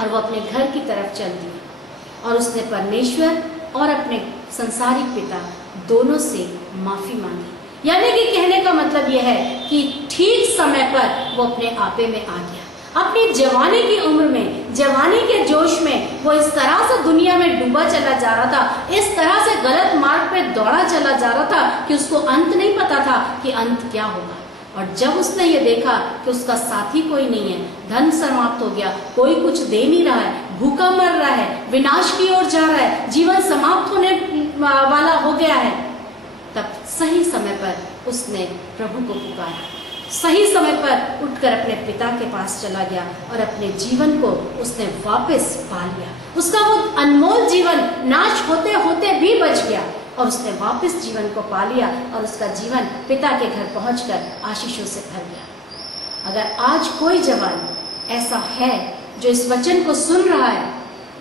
और वो अपने घर की तरफ चल दिया और उसने परमेश्वर और अपने संसारिक पिता दोनों से माफी मांगी। यानी कि कहने का मतलब यह है कि ठीक समय पर वो अपने आपे में आ गया। अपनी जवानी की उम्र में, जवानी के जोश में वो इस तरह से दुनिया में डूबा चला जा रहा था, इस तरह से गलत मार्ग पे दौड़ा चला जा रहा था कि उसको अंत नहीं पता था कि अंत क्या होगा। और जब उसने ये देखा कि उसका साथी कोई नहीं है, धन समाप्त हो गया, कोई कुछ दे नहीं रहा है, भूखा मर रहा है, विनाश की ओर जा रहा है, जीवन समाप्त होने वाला हो गया है, तब सही समय पर उसने प्रभु को पुकारा। सही समय पर उठकर अपने पिता के पास चला गया और अपने जीवन को उसने वापस पा लिया। उसका वो अनमोल जीवन नाश होते होते भी बच गया और उसने वापस जीवन को पा लिया और उसका जीवन पिता के घर पहुंचकर आशीषों से भर गया। अगर आज कोई जवान ऐसा है जो इस वचन को सुन रहा है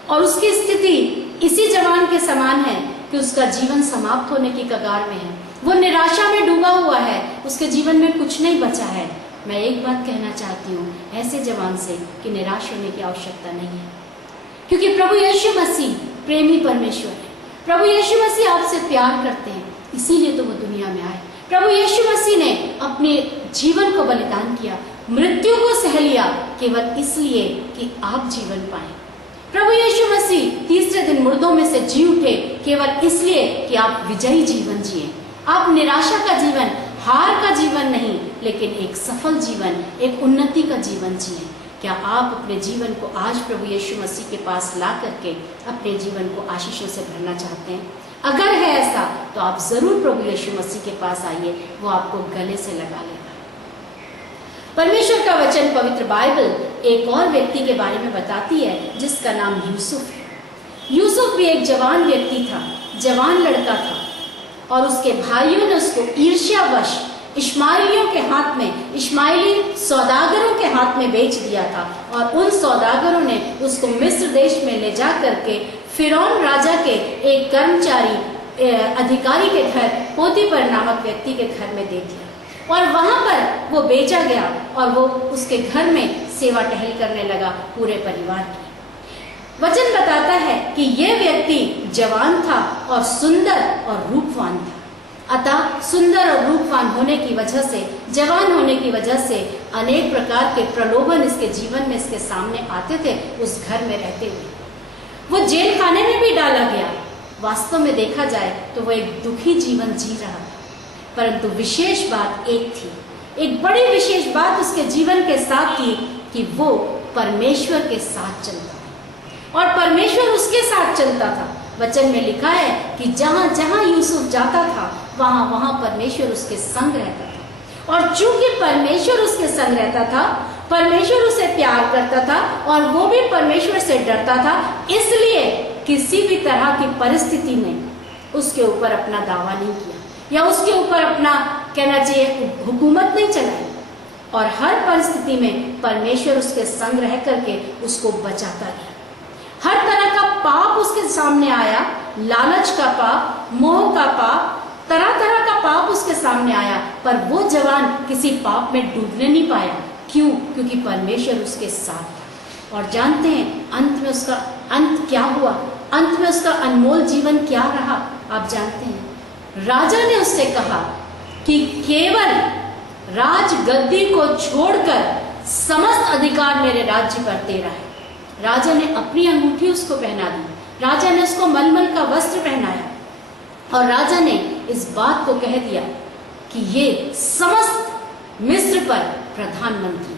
और उसकी स्थिति इसी जवान के समान है कि उसका जीवन समाप्त होने की कगार में है, वो निराशा में डूबा हुआ है, उसके जीवन में कुछ नहीं बचा है, मैं एक बात कहना चाहती हूँ ऐसे जवान से कि निराश होने की आवश्यकता नहीं है, क्योंकि प्रभु यीशु मसीह प्रेमी परमेश्वर है। प्रभु यीशु मसीह आपसे प्यार करते हैं, इसीलिए तो वो दुनिया में आए। प्रभु यीशु मसीह ने अपने जीवन को बलिदान किया, मृत्यु को सह लिया केवल इसलिए कि आप जीवन पाएं। प्रभु यीशु मसीह तीसरे दिन मुर्दों में से जी उठे केवल इसलिए कि आप विजयी जीवन जिए। आप निराशा का जीवन, हार का जीवन नहीं, लेकिन एक सफल जीवन, एक उन्नति का जीवन जिए। क्या आप अपने जीवन को आज प्रभु यीशु मसीह के पास ला करके अपने जीवन को आशीषों से भरना चाहते हैं? अगर है ऐसा तो आप जरूर प्रभु यीशु मसीह के पास आइए, वो आपको गले से लगा लेगा। परमेश्वर का वचन पवित्र बाइबल एक और व्यक्ति के बारे में बताती है जिसका नाम यूसुफ है। यूसुफ भी एक जवान व्यक्ति था, जवान लड़का था, और उसके भाइयों ने उसको ईर्ष्यावश इश्माइलियों के हाथ में, इश्माइली सौदागरों के हाथ में बेच दिया था और उन सौदागरों ने उसको मिस्र देश में ले जा करके फिरौन राजा के एक कर्मचारी अधिकारी के घर, पोतीफर नामक व्यक्ति के घर में दे दिया और वहां पर वो बेचा गया और वो उसके घर में सेवा टहल करने लगा पूरे परिवार की। वचन बताता है कि यह व्यक्ति जवान था और सुंदर और रूपवान था। अतः सुंदर और रूपवान होने की वजह से, जवान होने की वजह से अनेक प्रकार के प्रलोभन इसके जीवन में इसके सामने आते थे उस घर में रहते हुए। वो जेल खाने में भी डाला गया। वास्तव में देखा जाए तो वो एक दुखी जीवन जी रहा था, परंतु विशेष बात एक थी, एक बड़ी विशेष बात उसके जीवन के साथ थी कि वो परमेश्वर के साथ चलता था और परमेश्वर उसके साथ चलता था। वचन में लिखा है कि जहां जहां यूसुफ जाता था वहां वहां परमेश्वर उसके संग रहता था और चूंकि परमेश्वर उसके संग रहता था, परमेश्वर उसे प्यार करता था और वो भी परमेश्वर से डरता था, इसलिए किसी भी तरह की परिस्थिति ने उसके ऊपर अपना दावा नहीं किया या उसके ऊपर अपना, कहना चाहिए, हुकूमत नहीं चलाई और हर परिस्थिति में परमेश्वर उसके संग रह करके उसको बचाता गया। हर तरह का पाप उसके सामने आया, लालच का पाप, मोह का पाप, तरह तरह का पाप उसके सामने आया, पर वो जवान किसी पाप में डूबने नहीं पाया। क्यों? क्योंकि परमेश्वर उसके साथ था। और जानते हैं अंत में उसका अंत क्या हुआ? अंत में उसका अनमोल जीवन क्या रहा? आप जानते हैं, राजा ने उससे कहा कि केवल राज गद्दी को छोड़कर समस्त अधिकार मेरे राज्य पर तेरा है। राजा ने अपनी अंगूठी उसको पहना दी, राजा ने उसको मलमल का वस्त्र पहनाया और राजा ने इस बात को कह दिया कि ये समस्त मिस्र पर प्रधानमंत्री है।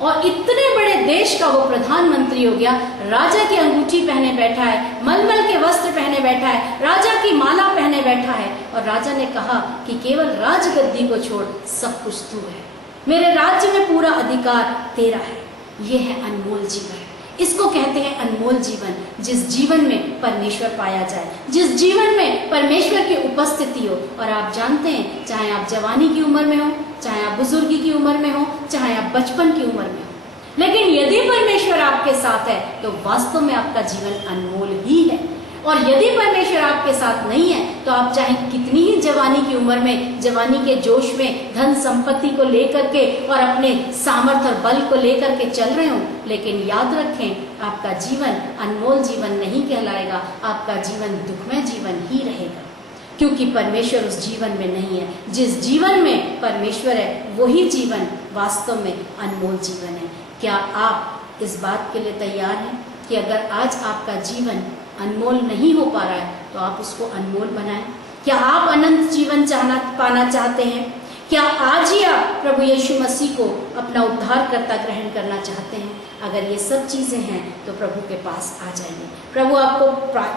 और इतने बड़े देश का वो प्रधानमंत्री हो गया, राजा की अंगूठी पहने बैठा है, मलमल के वस्त्र पहने बैठा है, राजा की माला पहने बैठा है और राजा ने कहा कि केवल राजगद्दी को छोड़ सब कुछ तू है, मेरे राज्य में पूरा अधिकार तेरा है। यह है अनमोल जीवन। इसको कहते हैं अनमोल जीवन, जिस जीवन में परमेश्वर पाया जाए, जिस जीवन में परमेश्वर की उपस्थिति हो। और आप जानते हैं, चाहे आप जवानी की उम्र में हो, चाहे आप बुजुर्गी की उम्र में हो, चाहे आप बचपन की उम्र में हो, लेकिन यदि परमेश्वर आपके साथ है तो वास्तव में आपका जीवन अनमोल ही है और यदि परमेश्वर आपके साथ नहीं है तो आप चाहे कितनी ही जवानी की उम्र में, जवानी के जोश में धन संपत्ति को लेकर के और अपने सामर्थ्य और बल को लेकर के चल रहे हो, लेकिन याद रखें आपका जीवन अनमोल जीवन नहीं कहलाएगा, आपका जीवन दुखमय जीवन ही रहेगा, क्योंकि परमेश्वर उस जीवन में नहीं है। जिस जीवन में परमेश्वर है वही जीवन वास्तव में अनमोल जीवन है। क्या आप इस बात के लिए तैयार हैं कि अगर आज आपका जीवन अनमोल नहीं हो पा रहा है तो आप उसको अनमोल बनाएं? क्या आप अनंत जीवन पाना चाहते हैं? क्या आज ही आप प्रभु यीशु मसीह को अपना उद्धारकर्ता ग्रहण करना चाहते हैं? अगर ये सब चीजें हैं तो प्रभु के पास आ जाइए। प्रभु आपको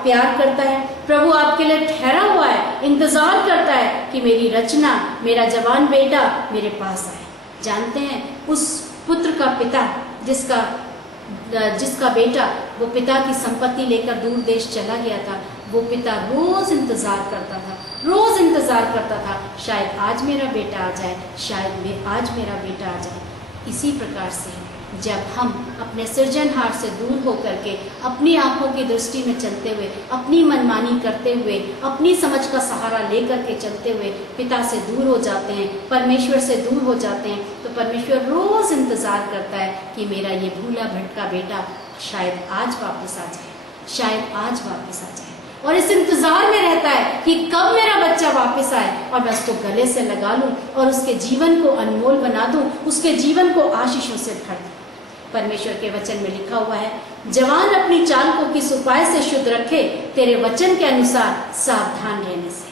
प्यार करता है, प्रभु आपके लिए ठहरा हुआ है, इंतजार करता है कि मेरी रचना, मेरा जवान बेटा मेरे पास आए। जानते हैं उस पुत्र का पिता जिसका बेटा वो पिता की संपत्ति लेकर दूर देश चला गया था, वो पिता रोज इंतजार करता था, रोज इंतजार करता था, शायद आज मेरा बेटा आ जाए, शायद आज मेरा बेटा आ जाए। इसी प्रकार से जब हम अपने सृजनहार से दूर होकर के अपनी आंखों की दृष्टि में चलते हुए, अपनी मनमानी करते हुए, अपनी समझ का सहारा लेकर के चलते हुए पिता से दूर हो जाते हैं, परमेश्वर से दूर हो जाते हैं, तो परमेश्वर रोज इंतजार करता है कि मेरा ये भूला भटका बेटा शायद आज वापस आ जाए, शायद आज वापस आ जाए, और इस इंतजार में रहता है कि कब मेरा बच्चा वापस आए और मैं उसको गले से लगा लूं और उसके जीवन को अनमोल बना दूं, उसके जीवन को आशीषों से भर दूं। परमेश्वर के वचन में लिखा हुआ है, जवान अपनी चाल को किस उपाय से शुद्ध रखे, तेरे वचन के अनुसार सावधान रहने से।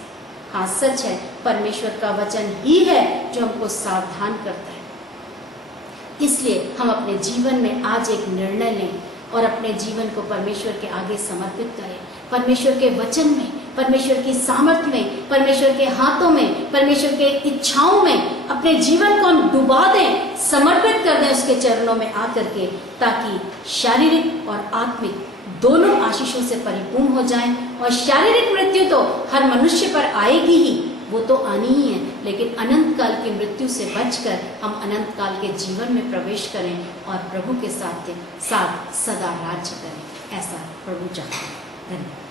हाँ, सच है, परमेश्वर का वचन ही है जो हमको सावधान करता है। इसलिए हम अपने जीवन में आज एक निर्णय लें और अपने जीवन को परमेश्वर के आगे समर्पित करें। परमेश्वर के वचन में, परमेश्वर की सामर्थ्य में, परमेश्वर के हाथों में, परमेश्वर के इच्छाओं में अपने जीवन को हम डुबा दें, समर्पित कर दें उसके चरणों में आकर के, ताकि शारीरिक और आत्मिक दोनों आशीषों से परिपूर्ण हो जाएं। और शारीरिक मृत्यु तो हर मनुष्य पर आएगी ही, वो तो आनी ही है, लेकिन अनंत काल की मृत्यु से बचकर हम अनंत काल के जीवन में प्रवेश करें और प्रभु के साथ सदा राज्य करें। ऐसा प्रभु चाहते हैं। धन्यवाद।